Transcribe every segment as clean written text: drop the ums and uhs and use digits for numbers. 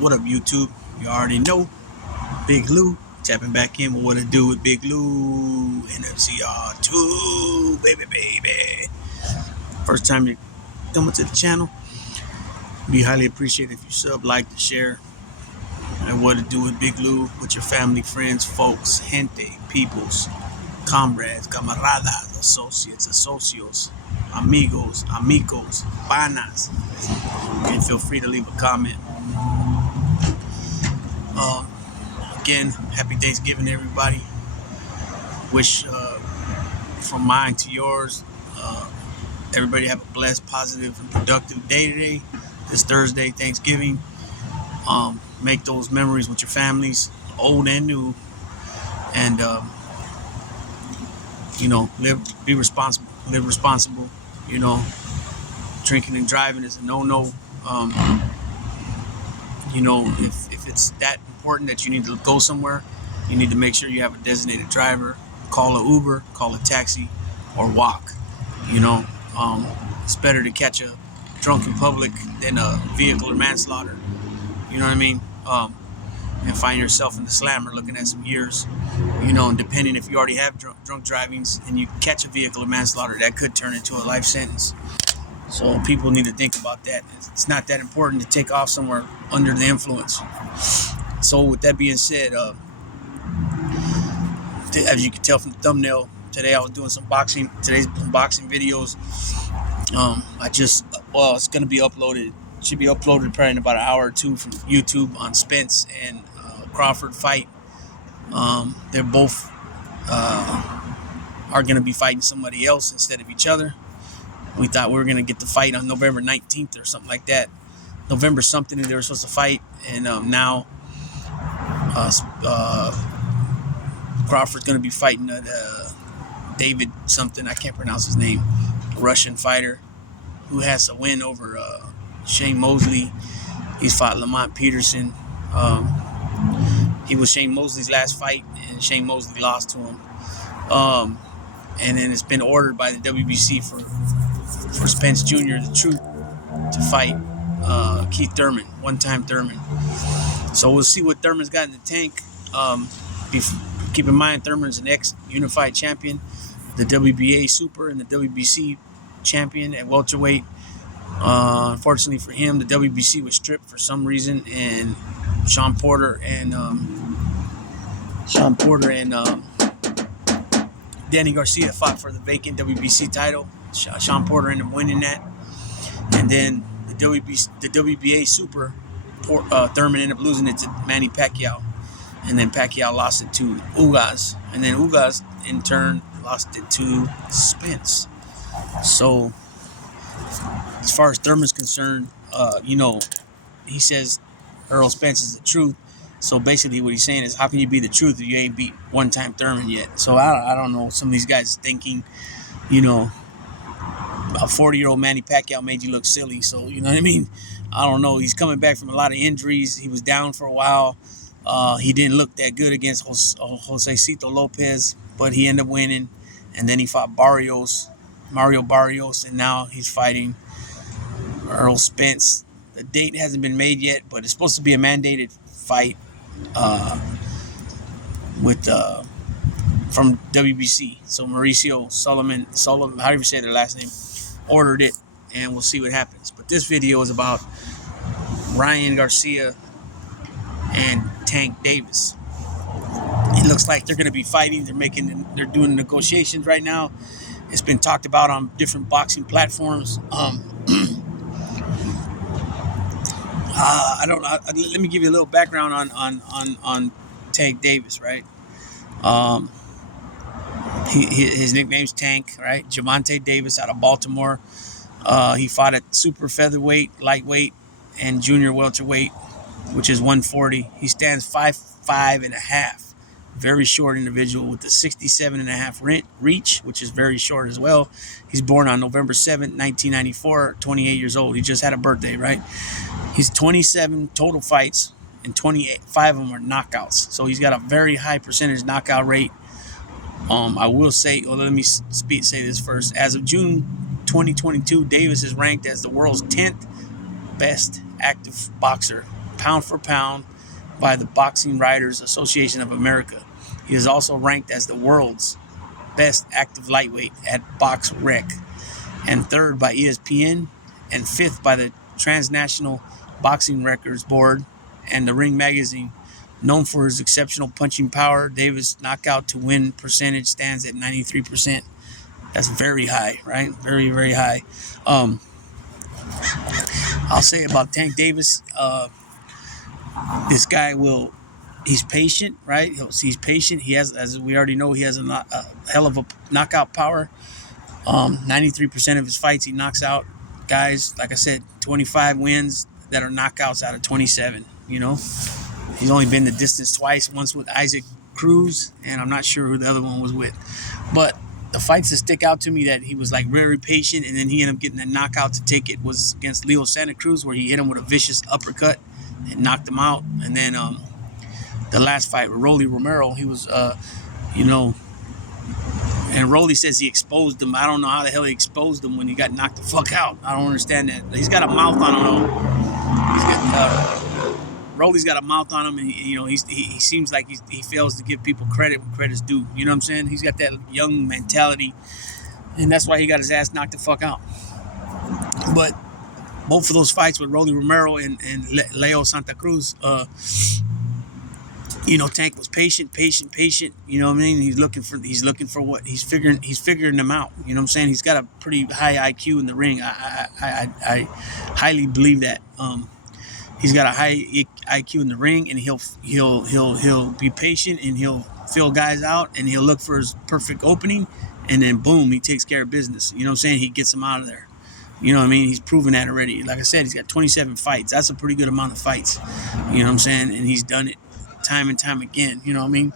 What up, YouTube? You already know. Big Lou tapping back in with What to Do with Big Lou. NFCR2, baby. First time you're coming to the channel, be highly appreciated if you sub, like, and share. And What to Do with Big Lou with your family, friends, folks, gente, peoples, comrades, camaradas, associates, socios, amigos, panas. And feel free to leave a comment. Again, happy Thanksgiving, everybody. Wish from mine to yours, everybody have a blessed, positive, and productive day today. This Thursday, Thanksgiving. Make those memories with your families, old and new, and be responsible. Live responsible. Drinking and driving is a no-no. If it's that important that you need to go somewhere, you need to make sure you have a designated driver. Call an Uber, call a taxi, or walk. It's better to catch a drunk in public than a vehicle or manslaughter. You know what I mean? And find yourself in the slammer looking at some years. And depending if you already have drunk drivings and you catch a vehicle or manslaughter, that could turn into a life sentence. So people need to think about that. It's not that important to take off somewhere under the influence. So with that being said, as you can tell from the thumbnail, today I was doing some boxing. Today's boxing videos. It's going to be uploaded. Should be uploaded probably in about an hour or two from YouTube on Spence and Crawford fight. They're both are going to be fighting somebody else instead of each other. We thought we were going to get the fight on November 19th or something like that. November something they were supposed to fight. And now Crawford's going to be fighting David something. I can't pronounce his name. A Russian fighter who has a win over Shane Mosley. He's fought Lamont Peterson. He was Shane Mosley's last fight, and Shane Mosley lost to him. And then it's been ordered by the WBC for Spence Jr., the Truth, to fight Keith Thurman, one-time Thurman. So we'll see what Thurman's got in the tank. Keep in mind, Thurman's an ex-unified champion, the WBA Super and the WBC champion at welterweight. Unfortunately for him, the WBC was stripped for some reason, and Sean Porter and Danny Garcia fought for the vacant WBC title. Sean Porter ended up winning that, and then the WBA Super, Thurman ended up losing it to Manny Pacquiao, and then Pacquiao lost it to Ugas, and then Ugas in turn lost it to Spence. So as far as Thurman's concerned, he says Earl Spence is the Truth. So basically what he's saying is, how can you be the Truth if you ain't beat one-time Thurman yet? So I don't know. Some of these guys thinking, a 40-year-old Manny Pacquiao made you look silly. So, you know what I mean? I don't know. He's coming back from a lot of injuries. He was down for a while. He didn't look that good against Josecito Lopez, but he ended up winning. And then he fought Mario Barrios, and now he's fighting Earl Spence. The date hasn't been made yet, but it's supposed to be a mandated fight from WBC. So Mauricio Solomon, how do you say their last name, ordered it, and we'll see what happens. But this video is about Ryan Garcia and Tank Davis. It looks like they're going to be fighting. They're doing negotiations right now. It's been talked about on different boxing platforms. Let me give you a little background on Tank Davis, right? His nickname's Tank, right? Javante Davis out of Baltimore. He fought at super featherweight, lightweight, and junior welterweight, which is 140. He stands 5'5" and a half. Very short individual with a 67.5 reach, which is very short as well. He's born on November 7th, 1994, 28 years old. He just had a birthday, right? He's 27 total fights, and 5 of them are knockouts. So he's got a very high percentage knockout rate. I will say, let me say this first. As of June 2022, Davis is ranked as the world's 10th best active boxer pound for pound by the Boxing Writers Association of America. He is also ranked as the world's best active lightweight at BoxRec, and third by ESPN, and fifth by the Transnational Boxing Records Board and the Ring Magazine. Known for his exceptional punching power, Davis' knockout to win percentage stands at 93%. That's very high, right? Very, very high. I'll say about Tank Davis, this guy he's patient, right? He's patient. He has, as we already know, he has a hell of a knockout power. 93% of his fights he knocks out guys. Like I said, 25 wins that are knockouts out of 27. He's only been the distance twice. Once with Isaac Cruz, and I'm not sure who the other one was with. But the fights that stick out to me that he was like very patient, and then he ended up getting a knockout to take it, was against Leo Santa Cruz, where he hit him with a vicious uppercut and knocked him out. And then the last fight with Rolly Romero, he was, and Rolly says he exposed him. I don't know how the hell he exposed him when he got knocked the fuck out. I don't understand that. He's got a mouth on him. Rolly's got a mouth on him, and he seems like he fails to give people credit when credit's due. You know what I'm saying? He's got that young mentality, and that's why he got his ass knocked the fuck out. But both of those fights with Rolly Romero and Leo Santa Cruz, Tank was patient. You know what I mean? He's looking for what he's figuring them out. You know what I'm saying? He's got a pretty high IQ in the ring. I highly believe that. He's got a high IQ in the ring, and he'll be patient, and he'll feel guys out, and he'll look for his perfect opening, and then boom, he takes care of business. You know what I'm saying? He gets them out of there. You know what I mean? He's proven that already. Like I said, he's got 27 fights. That's a pretty good amount of fights. You know what I'm saying? And he's done it time and time again. You know what I mean?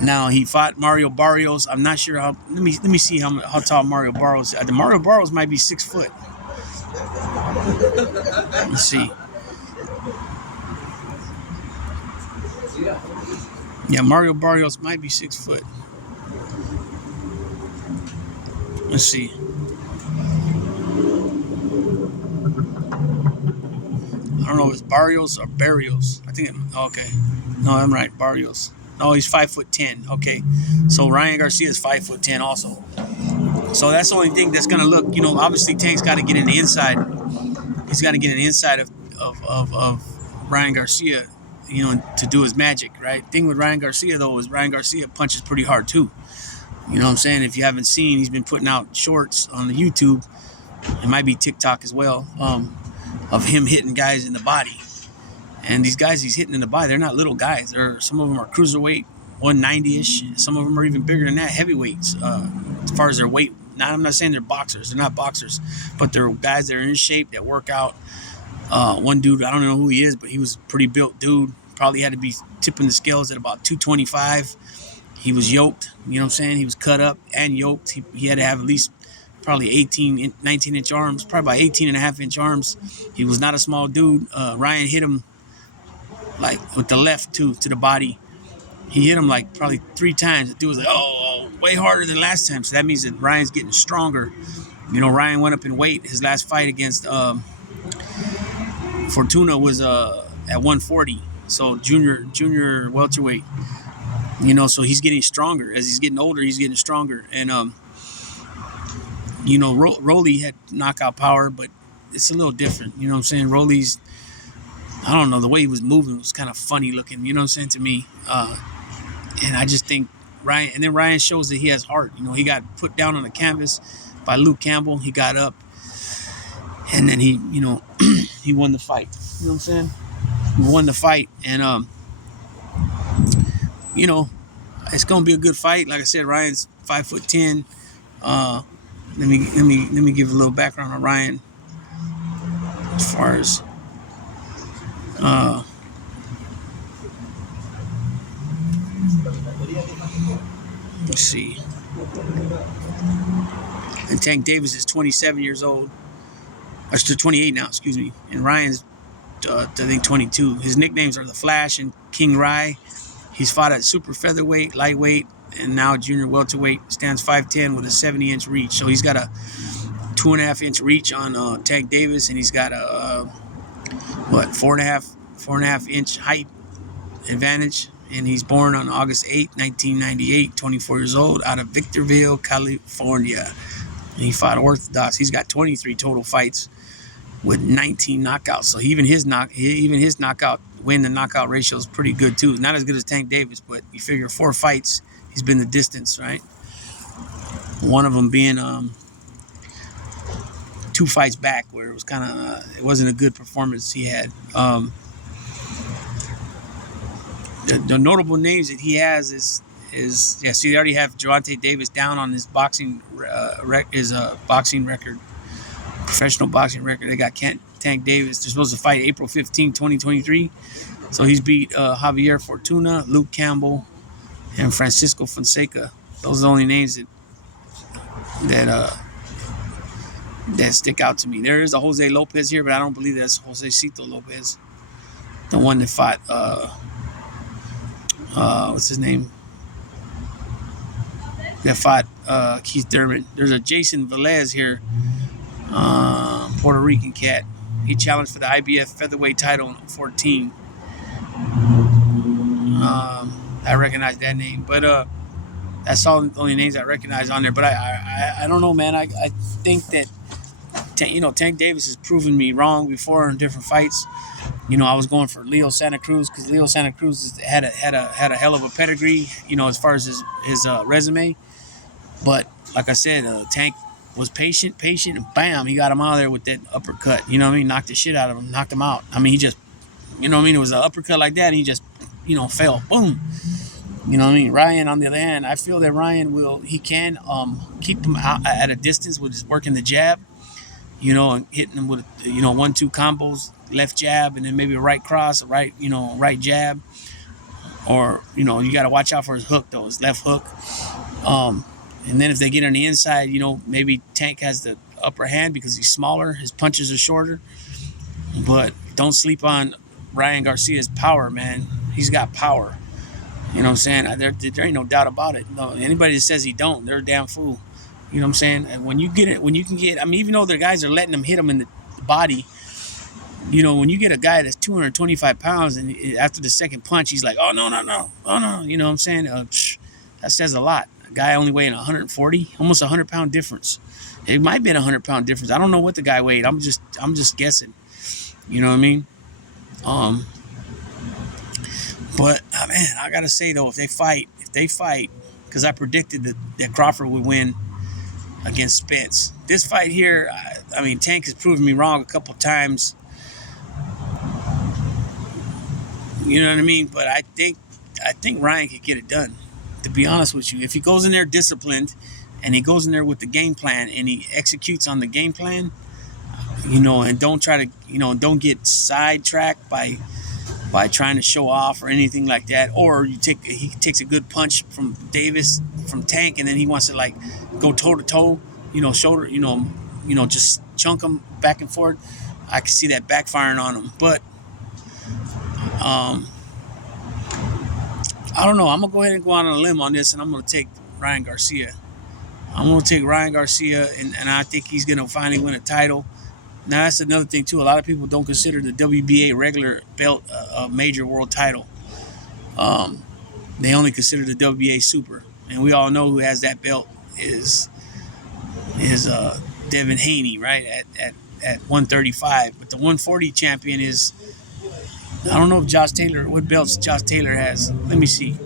Now he fought Mario Barrios. I'm not sure how. Let me see how tall Mario Barrios is. Mario Barrios might be 6 foot. Let's see. Yeah, Mario Barrios might be 6 foot. Let's see. I don't know if it's Barrios or Barrios. I think okay. No, I'm right. Barrios. No, he's 5'10". Okay. So Ryan Garcia is 5'10" also. So that's the only thing that's gonna look, obviously Tank's gotta get in the inside. He's gotta get in the inside of Ryan Garcia, to do his magic, right? Thing with Ryan Garcia though is Ryan Garcia punches pretty hard too. You know what I'm saying? If you haven't seen, he's been putting out shorts on the YouTube. It might be TikTok as well. Of him hitting guys in the body. And these guys he's hitting in the body, they're not little guys. Some of them are cruiserweight, 190-ish. Some of them are even bigger than that, heavyweights, as far as their weight. I'm not saying they're boxers. They're not boxers. But they're guys that are in shape, that work out. One dude, I don't know who he is, but he was a pretty built dude. Probably had to be tipping the scales at about 225. He was yoked. You know what I'm saying? He was cut up and yoked. He had to have at least probably 19-inch arms, probably about 18.5-inch arms. He was not a small dude. Ryan hit him like with the left to the body. He hit him like probably 3 times. The dude was like, oh, way harder than last time. So that means that Ryan's getting stronger. Ryan went up in weight. His last fight against Fortuna was at 140. So junior welterweight. So he's getting stronger. As he's getting older, he's getting stronger. And Rolly had knockout power, but it's a little different. You know what I'm saying? Rolly's, I don't know, the way he was moving was kind of funny looking, you know what I'm saying, to me. And I just think Ryan shows that he has heart. He got put down on the canvas by Luke Campbell. He got up, and then he won the fight. You know what I'm saying? He won the fight, and it's gonna be a good fight. Like I said, Ryan's 5'10". Let me give a little background on Ryan. As far as let's see. And Tank Davis is 27 years old. Or 28 now, excuse me. And Ryan's I think 22. His nicknames are The Flash and King Ry. He's fought at super featherweight, lightweight, and now junior welterweight. Stands 5'10" with a 70-inch reach. So he's got a 2.5-inch reach on Tank Davis, and he's got a what, 4.5 inch height advantage. And he's born on August 8th, 1998, 24 years old, out of Victorville, California. And he fought orthodox. He's got 23 total fights with 19 knockouts. So even his knockout win to knockout ratio is pretty good too. Not as good as Tank Davis, but you figure 4 fights, he's been the distance, right? One of them being 2 fights back, where it was kind of it wasn't a good performance he had. The notable names that he has is yeah. So you already have Gervonta Davis down on his boxing boxing record, professional boxing record. They got Tank Davis. They're supposed to fight April 15, 2023. So he's beat Javier Fortuna, Luke Campbell, and Francisco Fonseca. Those are the only names that stick out to me. There is a Jose Lopez here, but I don't believe that's Jose Cito Lopez, the one that fought what's his name? That fought Keith Thurman. There's a Jason Velez here, Puerto Rican cat. He challenged for the IBF featherweight title in 2014. I recognize that name, but that's all the only names I recognize on there. But I don't know, man. I think that Tank Davis has proven me wrong before in different fights. I was going for Leo Santa Cruz because Leo Santa Cruz had a hell of a pedigree, as far as his resume. But like I said, Tank was patient, and bam, he got him out of there with that uppercut. You know what I mean? Knocked the shit out of him, knocked him out. I mean, he just, it was an uppercut like that, and he just, fell. Boom. You know what I mean? Ryan, on the other hand, I feel that Ryan can keep him out at a distance with his working the jab, and hitting him with, 1-2 combos, left jab, and then maybe a right cross, a right jab. Or, you got to watch out for his hook, though, his left hook. And then if they get on the inside, maybe Tank has the upper hand because he's smaller. His punches are shorter. But don't sleep on Ryan Garcia's power, man. He's got power. You know what I'm saying? There ain't no doubt about it. No, anybody that says he don't, they're a damn fool. You know what I'm saying? And when you can get, even though the guys are letting him hit him in the body, when you get a guy that's 225 pounds and after the second punch, he's like, oh, no. Oh, no. You know what I'm saying? That says a lot. A guy only weighing 140, almost 100-pound difference. It might have been a 100-pound difference. I don't know what the guy weighed. I'm just guessing. You know what I mean? But, man, I got to say, though, if they fight, because I predicted that Crawford would win against Spence. This fight here, Tank has proven me wrong a couple times. You know what I mean? But I think Ryan could get it done, to be honest with you. If he goes in there disciplined and he goes in there with the game plan and he executes on the game plan, and don't try to, don't get sidetracked by trying to show off or anything like that. Or he takes a good punch from Tank, and then he wants to like go toe to toe, shoulder, just chunk him back and forth. I can see that backfiring on him. But I don't know. I'm going to go ahead and go out on a limb on this, and I'm going to take Ryan Garcia. And I think he's going to finally win a title. Now, that's another thing, too. A lot of people don't consider the WBA regular belt a major world title. They only consider the WBA super. And we all know who has that belt is Devin Haney, right, at 135. But the 140 champion is, I don't know if what belts Josh Taylor has. Let me see.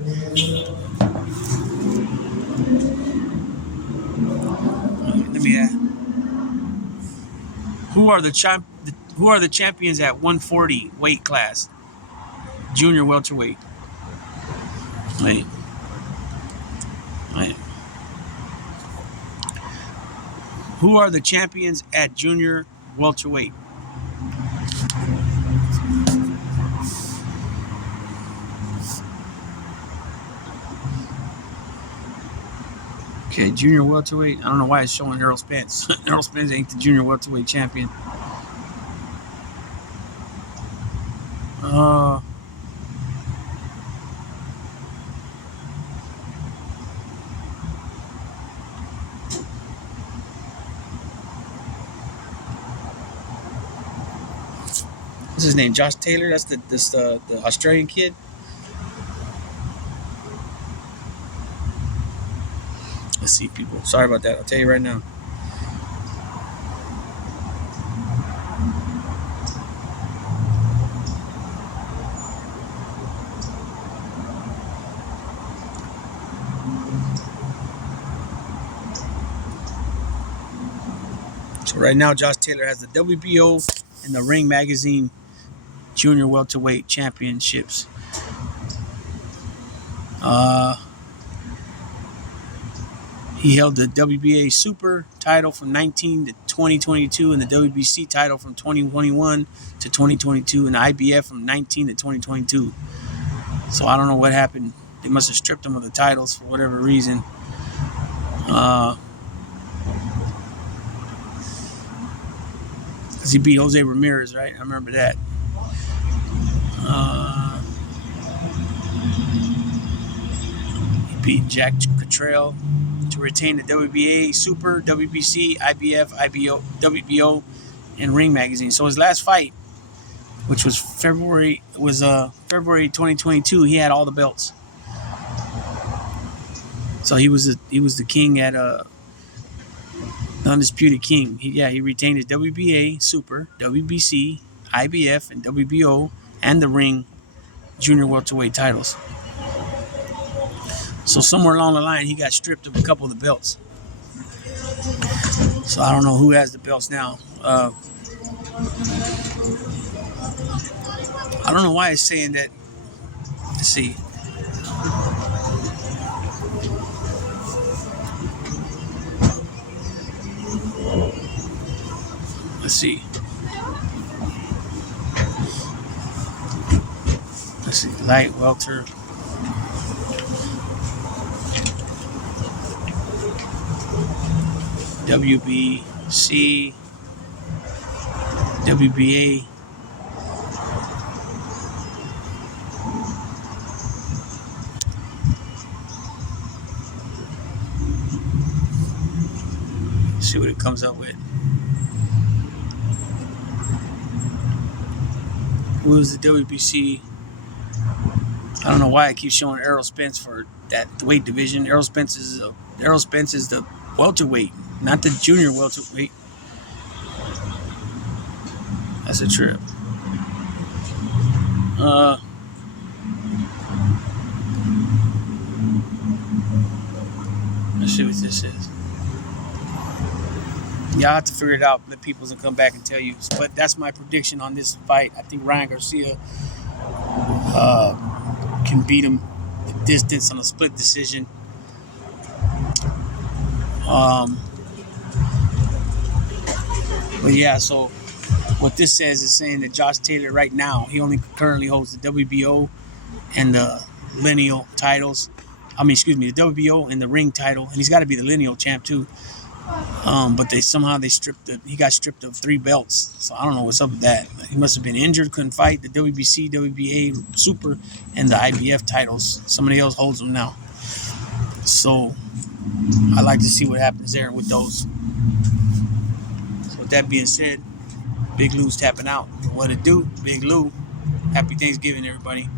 Who are the champions at 140 weight class? Junior welterweight. Wait. Who are the champions at junior welterweight? Okay, junior welterweight. I don't know why it's showing Errol Spence. Errol Spence ain't the junior welterweight champion. What's his name? Josh Taylor. That's the Australian kid. Let's see, people. Sorry about that. I'll tell you right now. So right now, Josh Taylor has the WBO and the Ring Magazine Junior Welterweight Championships. He held the WBA Super title from 19 to 2022 and the WBC title from 2021 to 2022 and the IBF from 19 to 2022. So I don't know what happened. They must have stripped him of the titles for whatever reason. Because he beat Jose Ramirez, right? I remember that. He beat Jack Cottrell to retain the WBA, Super, WBC, IBF, WBO, and Ring Magazine. So his last fight, which was February 2022, he had all the belts. So he was the king at the undisputed king. He retained his WBA, Super, WBC, IBF, and WBO, and the Ring Junior Welterweight titles. So somewhere along the line, he got stripped of a couple of the belts. So I don't know who has the belts now. I don't know why it's saying that. Let's see. Let's see. Light welter. WBC, WBA, see what it comes up with. What was the WBC? I don't know why it keeps showing Errol Spence for that weight division. Errol Spence is the welterweight, not the junior welterweight. That's a trip. Let's see what this is. Y'all have to figure it out. Let people come back and tell you. But that's my prediction on this fight. I think Ryan Garcia can beat him the distance on a split decision. But yeah, so what this says is saying that Josh Taylor right now, he only currently holds the WBO and the lineal titles. The WBO and the ring title, and he's got to be the lineal champ too. But he got stripped of 3 belts. So I don't know what's up with that. He must have been injured, couldn't fight. The WBC, WBA, Super, and the IBF titles. Somebody else holds them now. So I'd like to see what happens there with those. So with that being said, Big Lou's tapping out. What it do? Big Lou. Happy Thanksgiving, everybody.